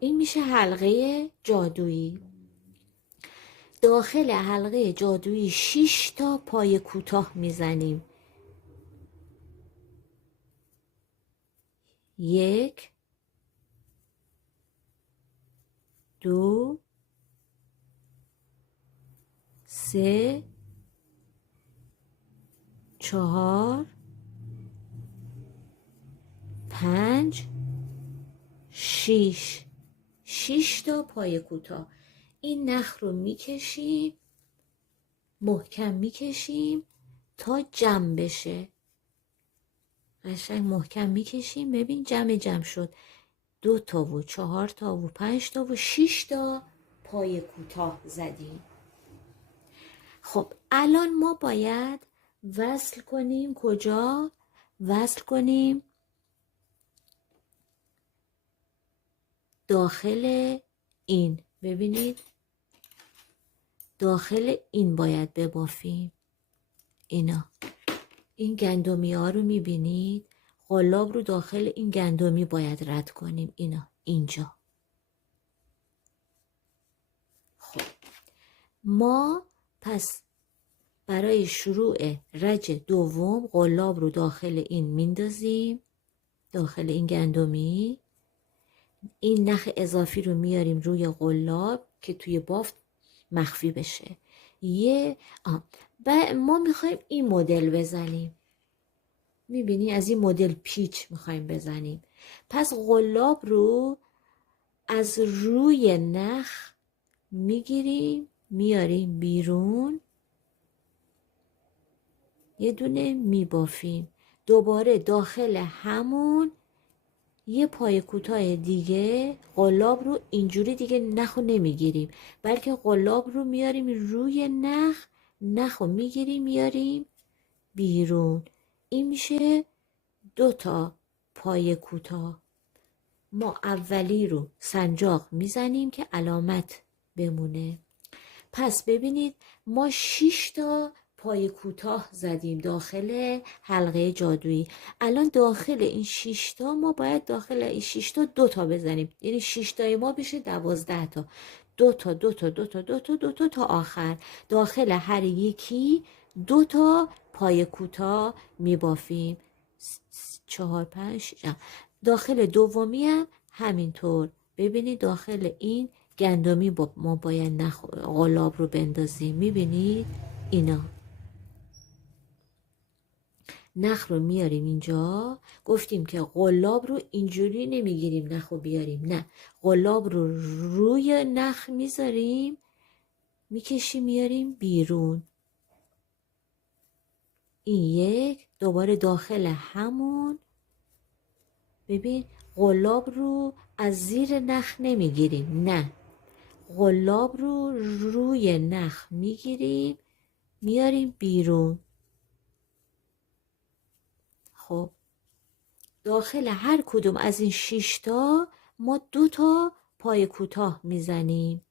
این میشه حلقه جادویی. داخل حلقه جادویی 6 تا پای کوتاه میزنیم. 1 2 3 4 5 6. 6 تا پای کوتاه. این نخ رو میکشیم، محکم میکشیم تا جمع بشه. قشنگ محکم میکشیم. ببین جمع شد. 2 تا و 4 تا و 5 تا و 6 تا پای کوتاه زدیم. خب الان ما باید وصل کنیم. کجا وصل کنیم؟ داخل این. ببینید داخل این باید ببافیم. اینا، این گندمی ها رو میبینید؟ قلاب رو داخل این گندمی باید رد کنیم. اینا اینجا. خب ما پس برای شروع رج دوم قلاب رو داخل این میندازیم، داخل این گندمی. این نخ اضافی رو میاریم روی قلاب که توی بافت مخفی بشه. ما میخوایم این مدل بزنیم. میبینی از این مدل پیچ میخوایم بزنیم. پس قلاب رو از روی نخ میگیریم، میاریم بیرون، یه دونه میبافیم. دوباره داخل همون یه پای کوتاه دیگه قلاب رو اینجوری دیگه نخو نمیگیریم، بلکه قلاب رو میاریم روی نخ، نخو میگیریم میاریم بیرون. این میشه 2 تا پای کوتاه. ما اولی رو سنجاق میزنیم که علامت بمونه. پس ببینید ما 6 تا پای کوتاه زدیم داخل حلقه جادویی. الان داخل این 6 تا ما باید داخل این 6 تا 2 تا بزنیم. یعنی 6 تای ما بشه 12 تا. 2 تا 2 تا 2 تا 2 تا 2 تا تا آخر. داخل هر یکی 2 تا پای کوتاه میبافیم. 4 5 6. داخل دومی هم همینطور. ببینید داخل این گندمی ما باید قلاب رو بندازیم. میبینید اینا. نخ رو میاریم اینجا. گفتیم که قلاب رو اینجوری نمیگیریم نخ رو بیاریم، نه، قلاب رو روی نخ میذاریم، میکشیم میاریم بیرون. این یک. دوباره داخل همون ببین قلاب رو از زیر نخ نمیگیریم، نه، قلاب رو روی نخ میگیریم میاریم بیرون. خب داخل هر کدوم از این 6 تا ما 2 تا پای کوتاه میزنیم.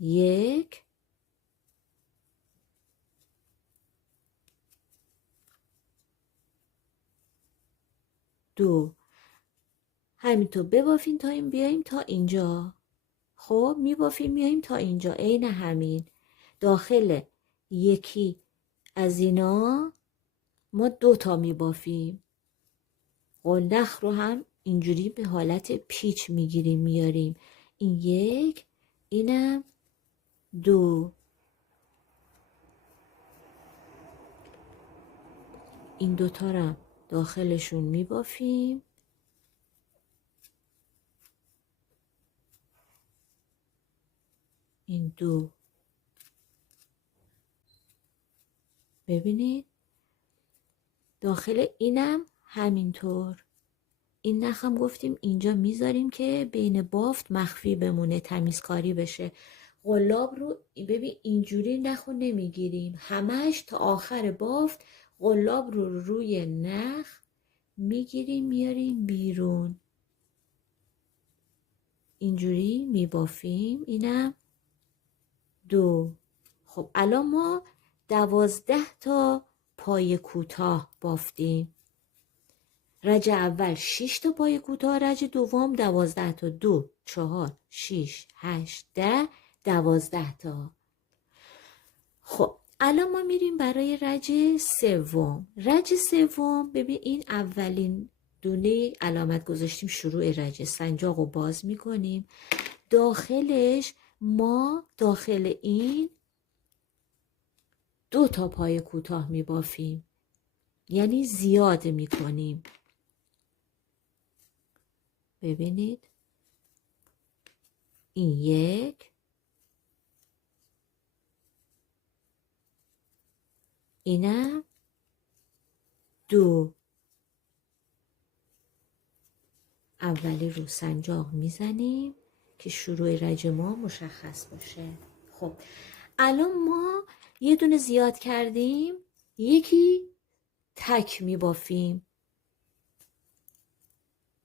1 2. همینطور ببافیم تا این بیاییم تا اینجا. خب میبافیم میاییم تا اینجا. عین همین. داخل یکی از اینا ما 2 تا میبافیم. نخ رو هم اینجوری به حالت پیچ میگیریم میاریم. این 1، اینم 2. این 2 تا رو داخلشون میبافیم. این 2. ببینید داخل اینم همینطور. این نخ هم گفتیم اینجا میذاریم که بین بافت مخفی بمونه، تمیزکاری بشه. قلاب رو ببین اینجوری نخ رو نمیگیریم، همش تا آخر بافت قلاب رو روی نخ میگیریم میاریم بیرون. اینجوری میبافیم. اینم 2. خب الان ما 12 تا پای کوتاه بافتیم. رج اول 6 تا پای کوتاه، رج دوم 12 تا. 2 4 6 8 10 12 تا. خب الان ما میریم برای رج سوم. رج سوم ببین این اولین دونه علامت گذاشتیم شروع رج، سنجاق رو باز میکنیم، داخلش ما داخل این 2 تا پای کوتاه میبافیم، یعنی زیاد میکنیم. ببینید این 1، اینم 2. اولی رو سنجاق میزنیم که شروع رج ما مشخص باشه. خب الان ما یه دونه زیاد کردیم، یکی تک میبافیم،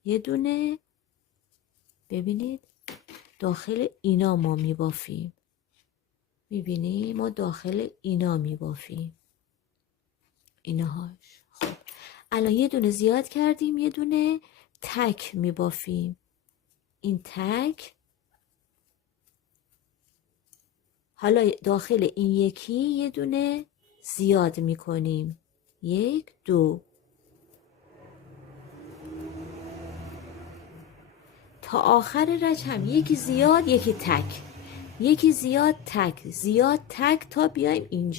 یه دونه ببینید داخل اینا ما میبافیم، میبینی ما داخل اینا میبافیم اینهاش. خب الان یه دونه زیاد کردیم، یه دونه تک میبافیم، این تک. حالا داخل این یکی یه دونه زیاد میکنیم، 1 2 تا آخر رج هم یکی زیاد یکی تک، یکی زیاد تک، زیاد تک تا بیایم اینجا.